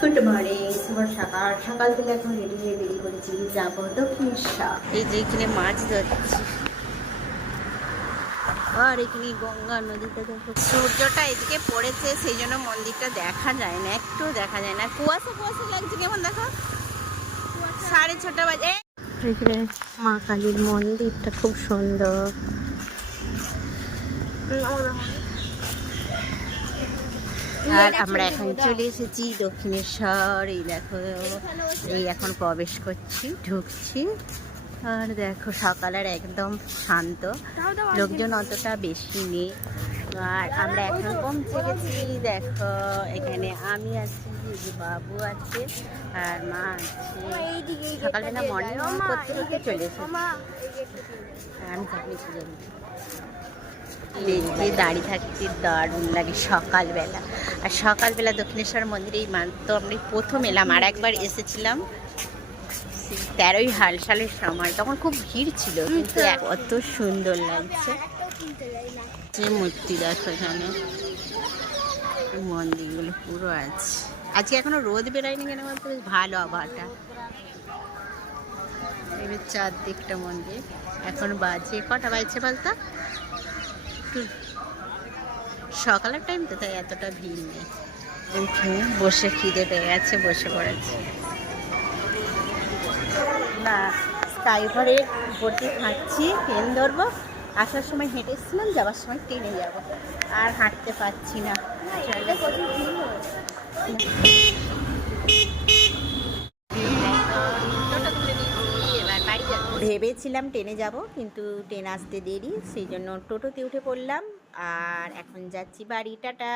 Good morning, শুভ সকাল। সকাল থেকে এখন রেডি হয়ে বেরিয়ে পড়েছি, যাবো দক্ষিণেশ্বর। এই যে এখানে মাছ ধরছি, আর এখানে গঙ্গা নদীটা দেখো। সূর্যটা এদিকে পড়েছে, সেই জন্য মন্দিরটা দেখা যায় না, একটু দেখা যায় না, কুয়াশা কুয়াশা লাগছে। কেমন দেখো, 6:30 বাজে। এখানে মা কালীর মন্দিরটা খুব সুন্দর। আর আমরা এখন চলে এসেছি দক্ষিণেশ্বর। এই দেখো, এই এখন প্রবেশ করছি, ঢুকছি। আর দেখো সকালের একদম শান্ত, লোকজন অতটা বেশি নেই। আর আমরা এখন পৌঁছে গেছি। দেখো এখানে আমি আছি, বাবু আছে, আর মা আছে। সকালবেলা মর্নিং ওয়াক করতে করতে চলে এসেছি। আমি চাকরি খুঁজে দেখতে দাঁড়িয়ে থাকতে দারুণ লাগে সকালবেলা। আর সকালবেলা দক্ষিণেশ্বর মন্দিরে এই তো আমরা প্রথম এলাম, আর একবার এসেছিলাম 13 সালের সময়, তখন খুব ভিড় ছিল, কিন্তু কত সুন্দর লাগছে। যে মূর্তি দেখো, এখানে মন্দিরগুলো পুরো আছে। আজকে এখনো রোদ বেরোয়নি কেন বলতে, বেশ ভালো আবহাওয়াটা। এবার চারদিকটা মন্দির। এখন বাজে কটা বাজছে বলতো, সকালের টাইম তো, তাই এতটা ভিড় নেই। উঠে বসে খিদে পেয়ে গেছে, বসে পড়েছে। না, স্কাইঘরের উপর দিয়ে হাঁটছি, ট্রেন ধরবো। আসার সময় হেঁটে এসেছিলাম, যাওয়ার সময় ট্রেনে যাব, আর হাঁটতে পারছি না। ভেবেছিলাম ট্রেনে যাব, কিন্তু ট্রেন আসতে দেরি, সেই জন্য টোটোতে উঠে পড়লাম। আর এখন যাচ্ছি বাড়ি, টাটা।